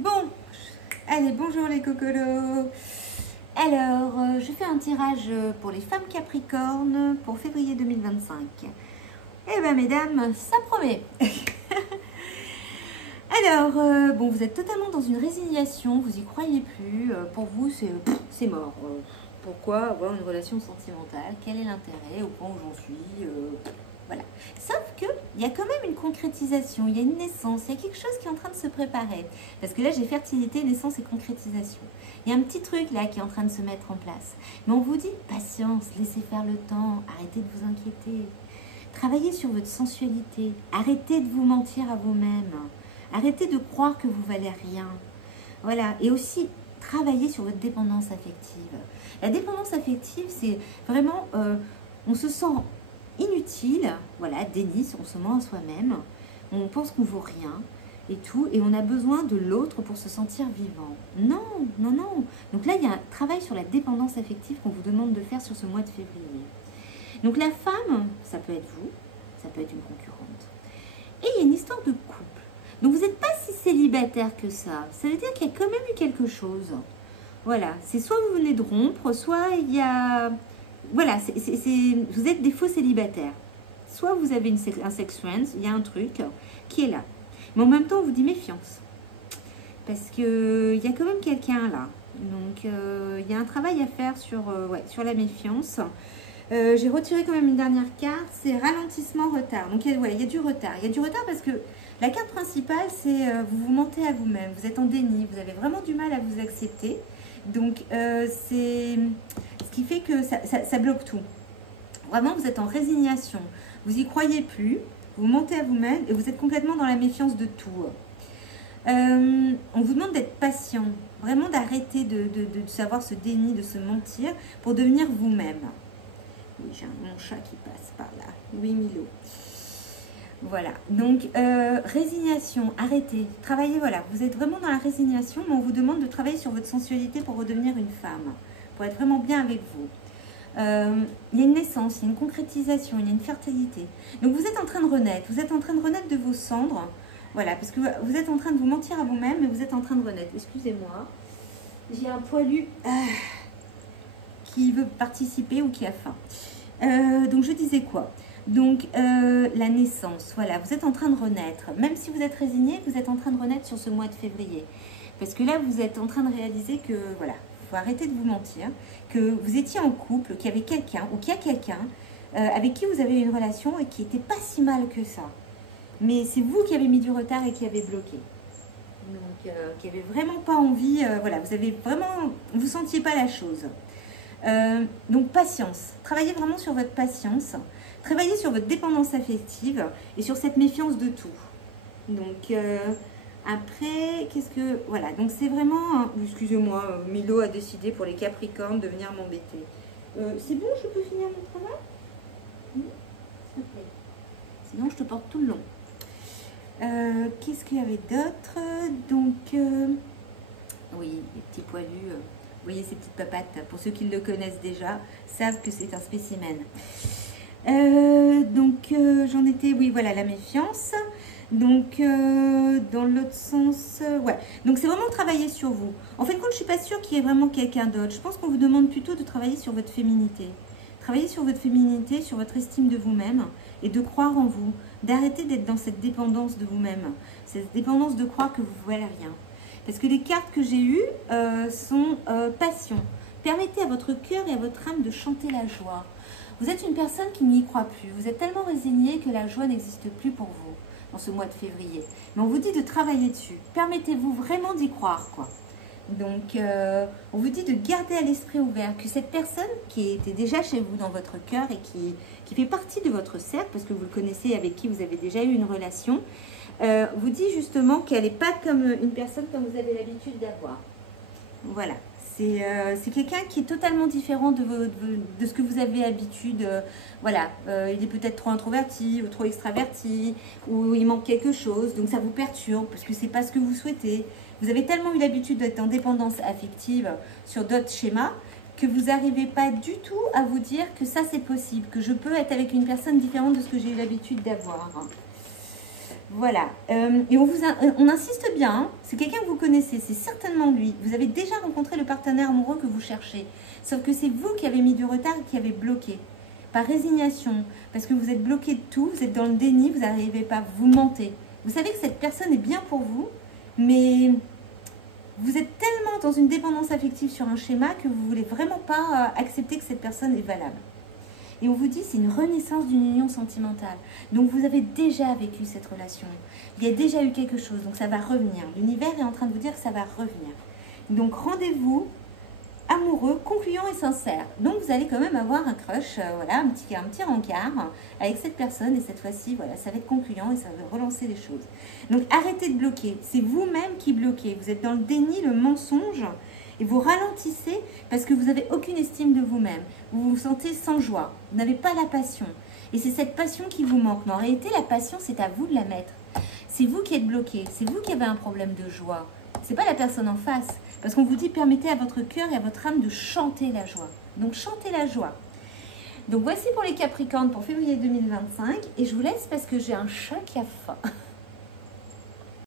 Bon, allez, bonjour les cocolos. Alors, je fais un tirage pour les femmes Capricorne pour février 2025. Eh bien, mesdames, ça promet. Alors, bon, vous êtes totalement dans une résignation, vous y croyez plus. Pour vous, c'est mort. Pourquoi avoir une relation sentimentale? Quel est l'intérêt? Au point où j'en suis voilà. Sauf qu'il y a quand même une concrétisation, il y a une naissance, il y a quelque chose qui est en train de se préparer. Parce que là, j'ai fertilité, naissance et concrétisation. Il y a un petit truc là qui est en train de se mettre en place. Mais on vous dit, patience, laissez faire le temps, arrêtez de vous inquiéter. Travaillez sur votre sensualité, arrêtez de vous mentir à vous-même. Arrêtez de croire que vous valez rien. Voilà. Et aussi, travaillez sur votre dépendance affective. La dépendance affective, c'est vraiment, on se sent inutile, voilà, déni, on se ment à soi-même, on pense qu'on vaut rien et tout, et on a besoin de l'autre pour se sentir vivant. Non, non, non. Donc là, il y a un travail sur la dépendance affective qu'on vous demande de faire sur ce mois de février. Donc la femme, ça peut être vous, ça peut être une concurrente. Et il y a une histoire de couple. Donc vous n'êtes pas si célibataire que ça. Ça veut dire qu'il y a quand même eu quelque chose. Voilà, c'est soit vous venez de rompre, soit il y a... Voilà, vous êtes des faux célibataires. Soit vous avez un sex friend, il y a un truc qui est là. Mais en même temps, on vous dit méfiance. Parce qu'il y a quand même quelqu'un là. Donc, il y a un travail à faire sur la méfiance. J'ai retiré quand même une dernière carte, c'est ralentissement, retard. Donc, il y a du retard. Il y a du retard parce que la carte principale, c'est vous vous mentez à vous-même. Vous êtes en déni, vous avez vraiment du mal à vous accepter. Donc, c'est ce qui fait que ça bloque tout. Vraiment, vous êtes en résignation. Vous n'y croyez plus, vous mentez à vous-même et vous êtes complètement dans la méfiance de tout. On vous demande d'être patient, vraiment d'arrêter de savoir ce déni, de se mentir pour devenir vous-même. Oui, j'ai mon chat qui passe par là. Oui, Milo. Voilà, donc résignation, arrêtez, travaillez, voilà, vous êtes vraiment dans la résignation, mais on vous demande de travailler sur votre sensualité pour redevenir une femme, pour être vraiment bien avec vous. Il y a une naissance, il y a une concrétisation, il y a une fertilité. Donc vous êtes en train de renaître, vous êtes en train de renaître de vos cendres, voilà, parce que vous êtes en train de vous mentir à vous-même, mais vous êtes en train de renaître. Excusez-moi, j'ai un poilu qui veut participer ou qui a faim. Donc je disais quoi? Donc, la naissance, voilà, vous êtes en train de renaître. Même si vous êtes résigné, vous êtes en train de renaître sur ce mois de février. Parce que là, vous êtes en train de réaliser que, voilà, il faut arrêter de vous mentir, que vous étiez en couple, qu'il y avait quelqu'un, ou qu'il y a quelqu'un avec qui vous avez une relation et qui n'était pas si mal que ça. Mais c'est vous qui avez mis du retard et qui avez bloqué. Donc, qui n'avez vraiment pas envie, voilà, vous avez vraiment, vous ne sentiez pas la chose. Donc, patience. Travaillez vraiment sur votre patience. Travaillez sur votre dépendance affective et sur cette méfiance de tout. Donc, après, qu'est-ce que... Voilà, donc c'est vraiment... Excusez-moi, Milo a décidé pour les Capricornes de venir m'embêter. C'est bon, je peux finir mon travail? Oui, s'il te plaît. Sinon, je te porte tout le long. Qu'est-ce qu'il y avait d'autre? Donc, oui, les petits poilus... vous voyez ces petites papates, pour ceux qui le connaissent déjà, savent que c'est un spécimen. Donc j'en étais, oui voilà, la méfiance. Donc dans l'autre sens, ouais. Donc c'est vraiment travailler sur vous. En fin de compte, je suis pas sûre qu'il y ait vraiment quelqu'un d'autre. Je pense qu'on vous demande plutôt de travailler sur votre féminité. Travailler sur votre féminité, sur votre estime de vous-même et de croire en vous. D'arrêter d'être dans cette dépendance de vous-même. Cette dépendance de croire que vous ne valez rien. Parce que les cartes que j'ai eues sont passion. Permettez à votre cœur et à votre âme de chanter la joie. Vous êtes une personne qui n'y croit plus. Vous êtes tellement résigné que la joie n'existe plus pour vous dans ce mois de février. Mais on vous dit de travailler dessus. Permettez-vous vraiment d'y croire, quoi. Donc, on vous dit de garder à l'esprit ouvert que cette personne qui était déjà chez vous dans votre cœur et qui fait partie de votre cercle, parce que vous le connaissez, avec qui vous avez déjà eu une relation, vous dit justement qu'elle n'est pas comme une personne comme vous avez l'habitude d'avoir. Voilà. C'est quelqu'un qui est totalement différent de ce que vous avez l'habitude. Voilà, il est peut-être trop introverti ou trop extraverti, ou il manque quelque chose, donc ça vous perturbe parce que c'est pas ce que vous souhaitez. Vous avez tellement eu l'habitude d'être en dépendance affective sur d'autres schémas que vous n'arrivez pas du tout à vous dire que ça c'est possible, que je peux être avec une personne différente de ce que j'ai eu l'habitude d'avoir. Voilà. Et on insiste bien, hein. C'est quelqu'un que vous connaissez, c'est certainement lui. Vous avez déjà rencontré le partenaire amoureux que vous cherchez. Sauf que c'est vous qui avez mis du retard et qui avez bloqué. Par résignation, parce que vous êtes bloqué de tout, vous êtes dans le déni, vous n'arrivez pas, vous mentez. Vous savez que cette personne est bien pour vous, mais vous êtes tellement dans une dépendance affective sur un schéma que vous ne voulez vraiment pas accepter que cette personne est valable. Et on vous dit c'est une renaissance d'une union sentimentale. Donc vous avez déjà vécu cette relation. Il y a déjà eu quelque chose, donc ça va revenir. L'univers est en train de vous dire que ça va revenir. Donc rendez-vous amoureux, concluant et sincère. Donc vous allez quand même avoir un crush, voilà, un petit rencard avec cette personne. Et cette fois-ci, voilà, ça va être concluant et ça va relancer les choses. Donc arrêtez de bloquer. C'est vous-même qui bloquez. Vous êtes dans le déni, le mensonge. Et vous ralentissez parce que vous n'avez aucune estime de vous-même. Vous vous sentez sans joie. Vous n'avez pas la passion. Et c'est cette passion qui vous manque. Mais en réalité, la passion, c'est à vous de la mettre. C'est vous qui êtes bloqué. C'est vous qui avez un problème de joie. C'est pas la personne en face. Parce qu'on vous dit, permettez à votre cœur et à votre âme de chanter la joie. Donc, chantez la joie. Donc, voici pour les Capricornes pour février 2025. Et je vous laisse parce que j'ai un chat qui a faim.